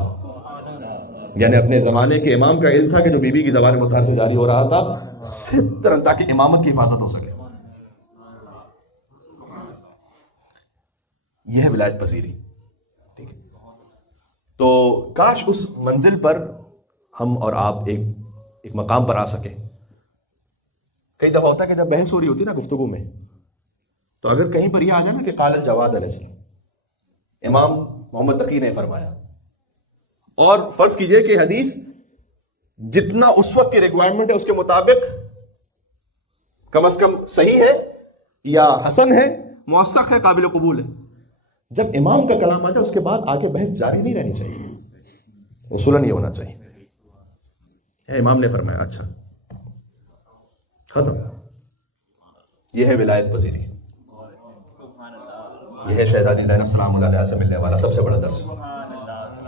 یعنی اپنے زمانے کے امام کا علم تھا کہ جو بی بی کی زبان مطہر سے جاری ہو رہا تھا سترن، تاکہ امامت کی حفاظت ہو سکے۔ یہ ہے ولایت پذیری، ٹھیک ہے؟ تو کاش اس منزل پر ہم اور آپ ایک مقام پر آ سکیں. کئی دفعہ ہوتا ہے کہ جب بحث ہو رہی ہوتی ہے نا گفتگو میں، تو اگر کہیں پر یہ آ جائے نا کہ قال الجواد علیہ السلام، امام محمد تقی نے فرمایا، اور فرض کیجئے کہ حدیث جتنا اس وقت کی ریکوائرمنٹ ہے اس کے مطابق کم از کم صحیح ہے یا حسن ہے، موثق ہے، قابل قبول ہے، جب امام کا کلام آ جائے اس کے بعد آگے بحث جاری نہیں رہنی چاہیے، اصولاً یہ ہونا چاہیے. امام نے فرمایا اچھا ختم. یہ ہے ولایت پذیری، یہ ہے شہزادی زینب سلام اللہ علیہ سے ملنے والا سب سے بڑا درس،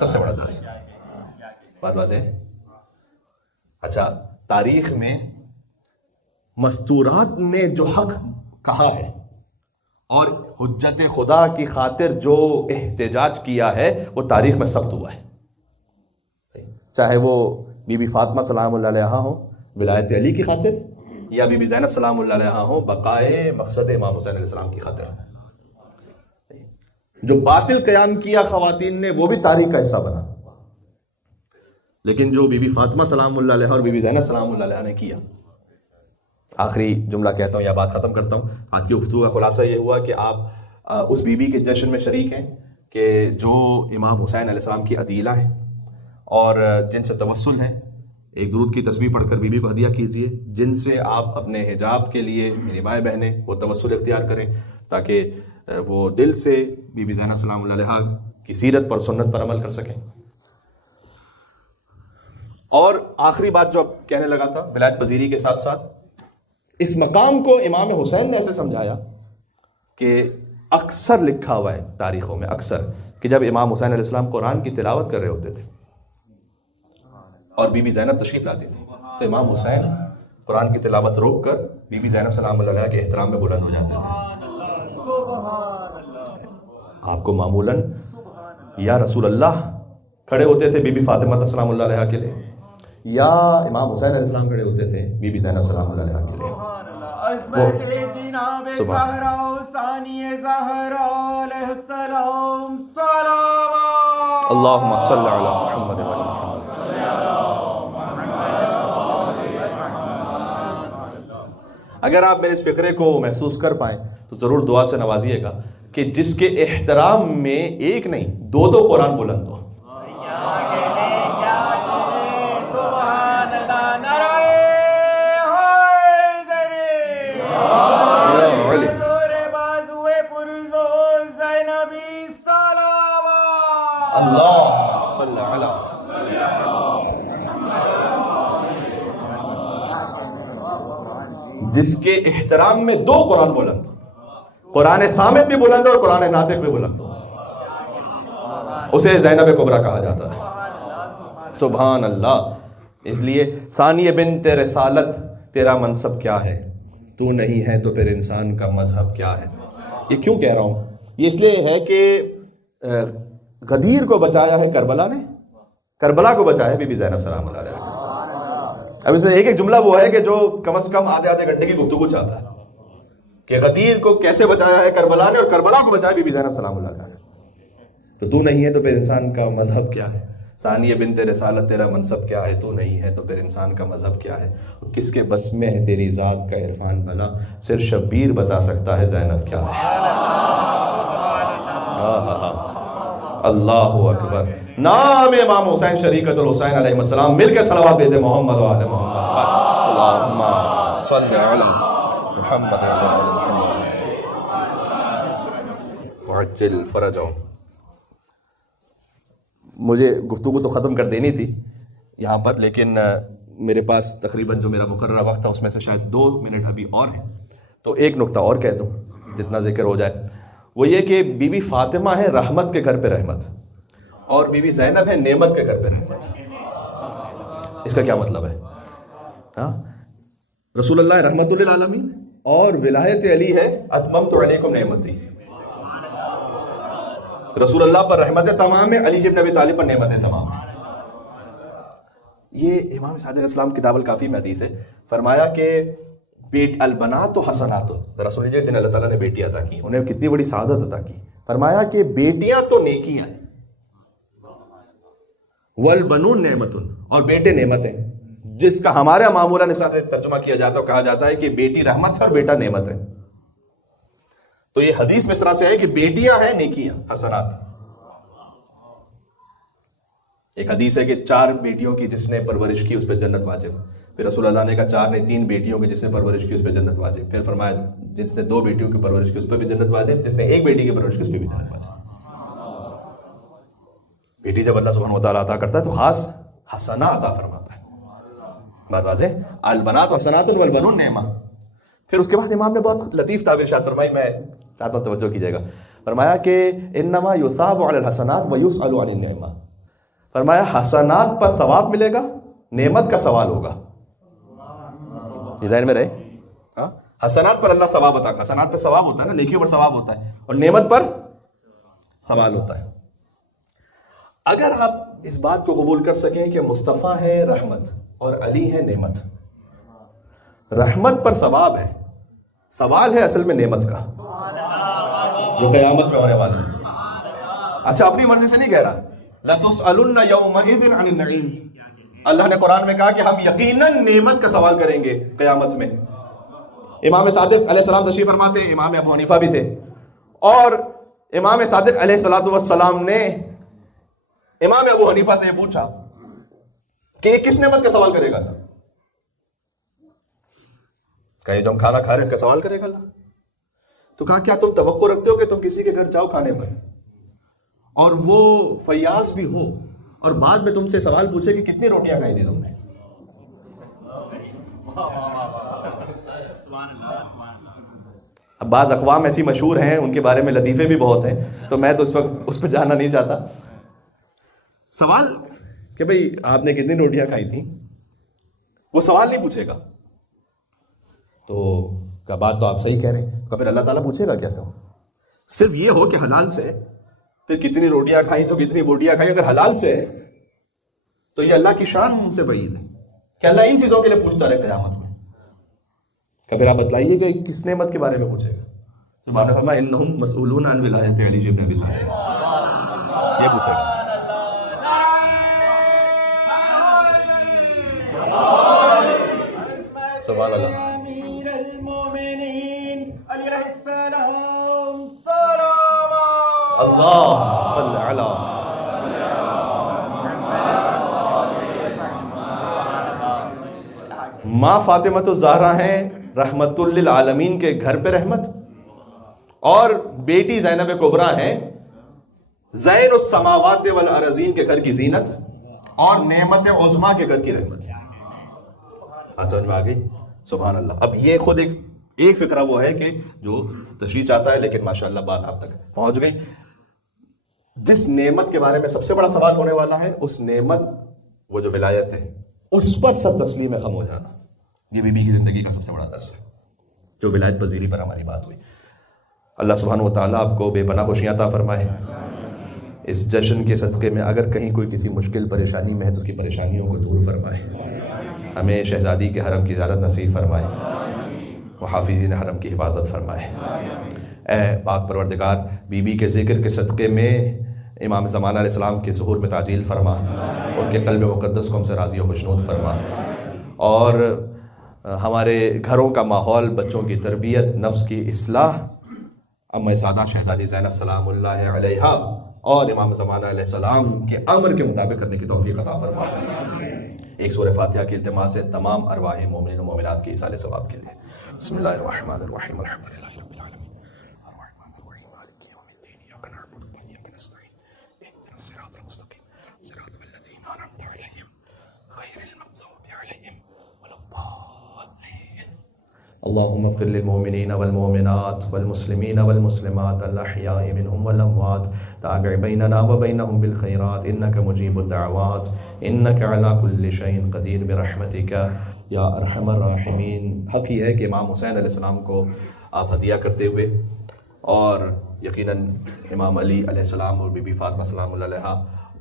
سب سے بڑا درس. بات واضح ہے؟ اچھا، تاریخ میں مستورات نے جو حق کہا ہے اور حجت خدا کی خاطر جو احتجاج کیا ہے وہ تاریخ میں ثبت ہوا ہے، چاہے وہ بی بی فاطمہ سلام اللہ علیہ ہو ولایت علی کی خاطر، یا بی بی زینب سلام اللہ علیہ ہو بقائے مقصد امام حسین علیہ السلام کی خاطر. جو باطل قیام کیا خواتین نے وہ بھی تاریخ کا حصہ بنا، لیکن جو بی بی فاطمہ سلام اللہ علیہ اور بی بی زینب سلام اللہ علیہ نے کیا. آخری جملہ کہتا ہوں یا بات ختم کرتا ہوں. آج کی گفتگو کا خلاصہ یہ ہوا کہ آپ اس بی بی کے جشن میں شریک ہیں کہ جو امام حسین علیہ السلام کی عدیلہ ہیں اور جن سے توسل ہے. ایک درود کی تسبیح پڑھ کر بی بی کو ہدیہ کیجیے، جن سے آپ اپنے حجاب کے لیے میری مائیں بہنیں وہ توسل اختیار کریں تاکہ وہ دل سے بی بی زینب سلام اللہ علیہ کی سیرت پر سنت پر عمل کر سکیں. اور آخری بات جو اب کہنے لگا تھا ولایت پذیری کے ساتھ ساتھ اس مقام کو امام حسین نے ایسے سمجھایا کہ اکثر لکھا ہوا ہے تاریخوں میں اکثر کہ جب امام حسین علیہ السلام قرآن کی تلاوت کر رہے ہوتے تھے اور بی بی زینب تشریف لاتی تھی تو امام حسین قرآن کی تلاوت روک کر بی بی زینب سلام اللہ علیہ کے احترام میں بلند ہو جاتے تھے. آپ کو معمولاً یا رسول اللہ کھڑے ہوتے تھے بی بی فاطمہ سلام اللہ علیہ کے لیے، یا امام حسین علیہ السلام کھڑے ہوتے تھے بی بی زینب سلام اللہ علیہ کے لیے. اللہم صلی علی محمد و علی محمد. اگر آپ میرے اس فقرے کو محسوس کر پائیں تو ضرور دعا سے نوازیے گا کہ جس کے احترام میں ایک نہیں دو قرآن بلند ہو. جس کے احترام میں دو قرآن بلند، قرآن صامت بھی بلند اور قرآن ناطق بھی بلند، اسے زینب کبریٰ کہا جاتا ہے. سبحان اللہ. اس لیے ثانی بنت رسالت تیرا منصب کیا ہے، تو نہیں ہے تو پھر انسان کا مذہب کیا ہے. یہ کیوں کہہ رہا ہوں؟ یہ اس لیے ہے کہ غدیر کو بچایا ہے کربلا نے، کربلا کو بچایا ہے بی بی زینب سلام اللہ علیہ. اب اس میں ایک جملہ وہ ہے کہ جو کم از کم آدھے گھنٹے کی گفتگو چاہتا ہے کہ غدیر کو کیسے بچایا ہے کربلا نے اور کربلا کو بچایا بی بی زینب سلام اللہ علیہ. تو نہیں ہے تو پھر انسان کا مذہب کیا ہے. ثانیہ بنت رسالت تیرا منصب کیا ہے، تو نہیں ہے تو پھر انسان کا مذہب کیا ہے. کس کے بس میں ہے تیری ذات کا عرفان بھلا، صرف شبیر بتا سکتا ہے زینب کیا ہے. اللہ اکبر. نام امام حسین شریکت الحسین علیہ السلام، مل کے صلوات دے دے محمد و آل محمد. اللہم صلی علی محمد و آل محمد وعجل فرجہم. مجھے گفتگو تو ختم کر دینی تھی یہاں پر، لیکن میرے پاس تقریباً جو میرا مقررہ وقت تھا اس میں سے شاید 2 منٹ ابھی اور ہیں، تو ایک نقطہ اور کہہ دوں جتنا ذکر ہو جائے. وہ یہ کہ بی بی فاطمہ ہے رحمت کے گھر پہ رحمت، اور بی بی زینب ہے نعمت کے گھر پہ رحمت. اس کا کیا مطلب ہے؟ رسول اللہ رحمت للعالمین اور ولایت علی ہے اتممت علیکم نعمتی. رسول اللہ پر رحمت تمام ہے، علی بن ابی طالب پر نعمت تمام ہے. یہ امام صادق علیہ السلام کتاب الکافی میں حدیث ہے، فرمایا کہ البنات و حسنات، رسول جی جن اللہ تعالیٰ نے بیٹی عطا کی انہیں کتنی بڑی سعادت عطا کی. فرمایا کہ بیٹیاں تو نیکیاں ہیں والبنون نعمت، اور بیٹے نعمت ہیں، جس کا ہمارے معمولاً اس سے ترجمہ کیا جاتا ہے، کہا جاتا ہے کہ بیٹی رحمت ہے اور بیٹا نعمت ہے. تو یہ حدیث میں اس طرح سے ہے کہ بیٹیاں ہیں نیکیاں حسنات. ایک حدیث ہے کہ 4 بیٹیوں کی جس نے پرورش کی اس پہ جنت واجب. پھر رسول اللہ نے کہا 4 نہیں 3 بیٹیوں کی جس نے پرورش کی اس پہ جنت واجب. پھر فرمایا جس نے 2 بیٹیوں کی پرورش کی اس پہ بھی جنت واجب، جس نے 1 بیٹی کی پرورش کی اس پہ بھی جنت واجب. بیٹی جب اللہ سبحانہ وتعالیٰ عطا کرتا ہے تو خاص حسنات عطا فرماتا ہے. بات واضح. البنات حسنات والبنون نعمہ. پھر اس کے بعد امام نے بہت لطیف تعبیر ارشاد فرمائی، میں چاہتا ہوں توجہ کیجیے گا. فرمایا کہ انما یثاب علی الحسنات ویسأل عن النعمہ. فرمایا حسنات پر ثواب ملے گا، نعمت کا سوال ہوگا. یہ ذہن میں رہے. حسنات پر اللہ ثواب عطا، حسنات پہ ثواب ہوتا ہے نا، نیکیوں پر ثواب ہوتا ہے، اور نعمت پر سوال ہوتا ہے. اگر آپ اس بات کو قبول کر سکیں کہ مصطفیٰ ہے رحمت اور علی ہے نعمت، رحمت پر ثواب ہے، سوال ہے اصل میں نعمت کا جو قیامت میں ہونے والا ہے. اچھا اپنی مرضی سے نہیں کہہ رہا. لَتُسْأَلُنَّ يَوْمَئِذٍ عَنِ النَّعِيمِ. اللہ نے قرآن میں کہا کہ ہم یقیناً نعمت کا سوال کریں گے قیامت میں. امام صادق علیہ السلام تشریف فرماتے ہیں، امام ابو حنیفہ بھی تھے، اور امام صادق علیہ السلام نے امام ابو حنیفہ سے یہ پوچھا کہ کس نعمت کا سوال کرے گا اللہ؟ کہ جو ہم کھانا کھا رہے ہیں اس کا سوال کرے گا اللہ؟ تو کہا کیا تم توقع رکھتے ہو کہ تم کسی کے گھر جاؤ کھانے پر اور وہ فیاض بھی ہو اور بعد میں تم سے سوال پوچھے کہ کتنی روٹیاں کھائی تھی تم نے؟ اب بعض اقوام ایسی مشہور ہیں، ان کے بارے میں لطیفے بھی بہت ہیں، تو میں تو اس وقت اس پہ جانا نہیں چاہتا. سوال کہ بھئی آپ نے کتنی روٹیاں کھائی تھیں، وہ سوال نہیں پوچھے گا. تو کیا بات تو آپ صحیح کہہ رہے ہیں. پھر اللہ تعالیٰ پوچھے گا کیسا ہو؟ صرف یہ ہو کہ حلال سے، پھر کتنی روٹیاں کھائیں تو کتنی بوٹیاں کھائیں. اگر حلال سے ہے تو یہ اللہ کی شان سے بعید ہے کہ اللہ ان چیزوں کے لیے پوچھتا رہے قیامت میں. پھر آپ بتلائیے کہ کس نعمت کے بارے میں پوچھے گا. سبحان اللہ فرمایا انہم مسئولون عن ولایت علی بن ابی طالب. یہ پوچھے گا. سبحان اللہ. امیر المومنین علی علیہ السلام صلوات. اللہ صلی علی ماں فاطمۃ الزہرا ہیں رحمت للعالمین کے گھر پہ رحمت، اور بیٹی زینب کبریٰ ہیں زین السماوات والارضین کے گھر کی زینت اور نعمت عظمیٰ کے گھر کی رحمت. سمجھ میں آ گئی؟ سبحان اللہ. اب یہ خود ایک فکرہ وہ ہے کہ جو تشریح چاہتا ہے، لیکن ماشاءاللہ بات آپ تک پہنچ گئی. جس نعمت کے بارے میں سب سے بڑا سوال ہونے والا ہے، اس نعمت وہ جو ولایت ہے اس پر سب تسلیم خم ہو جانا. یہ بی بی کی زندگی کا سب سے بڑا درس ہے جو ولایت پذیری پر ہماری بات ہوئی. اللہ سبحانہ و تعالیٰ آپ کو بے پناہ خوشیاں عطا فرمائے. اس جشن کے صدقے میں اگر کہیں کوئی کسی مشکل پریشانی میں ہے تو اس کی پریشانیوں کو دور فرمائے. ہمیں شہزادی کے حرم کی زیارت نصیب فرمائے، محافظین حرم کی حفاظت فرمائے. اے پاک پروردگار، بی بی کے ذکر کے صدقے میں امام زمانہ علیہ السلام کے ظہور میں تعجیل فرما، ان کے قلب مقدس کو ہم سے راضی و خوشنود فرما، اور ہمارے گھروں کا ماحول، بچوں کی تربیت، نفس کی اصلاح اما سعادہ شہزادی زینب سلام اللہ علیہا اور امام زمانہ علیہ السلام کے امر کے مطابق کرنے کی توفیق عطا فرما. ایک سورہ فاتحہ کی التماس ہے تمام ارواح مومنین و مومنات کے ایصال ثواب کے لیے. بسم اللہ الرحمن الرحیم. الحمدللہ رب العالمین الرحمن الرحیم مالک یوم الدین ایاک نعبد و ایاک نستعین اهدنا الصراط المستقیم صراط الذین انعمت علیہم غیر المغضوب علیہم ولا الضالین. اللهم اغفر للمؤمنين والمؤمنات والمسلمين والمسلمات الأحياء منهم والأموات تابع بيننا وبينهم بالخيرات إنك مجيب الدعوات إنك على كل شيء قدير برحمتك یا ارحم الراحمین. حق ہی ہے کہ امام حسین علیہ السلام کو آپ ہدیہ کرتے ہوئے اور یقیناً امام علی علیہ السلام اور بی بی فاطمہ سلام اللہ علیہا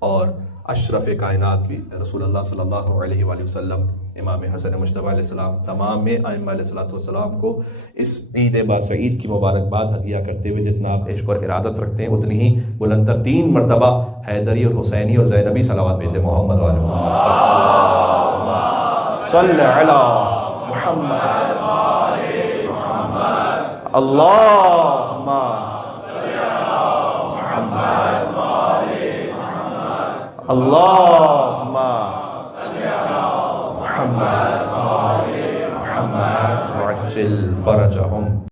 اور اشرف کائنات بھی رسول اللہ صلی اللہ علیہ وآلہ وسلم، امام حسن مجتبی علیہ السلام، تمام ائمہ علیہ السلام کو اس عید باسعید کی مبارکباد ہدیہ کرتے ہوئے جتنا آپ عشق اور ارادت رکھتے ہیں اتنی ہی بلندر 3 مرتبہ حیدری اور حسینی اور زینبی صلوات بھیج دیں محمد و آل محمد صلی علی محمد اللہم اللہم محمد وعجل فرجہ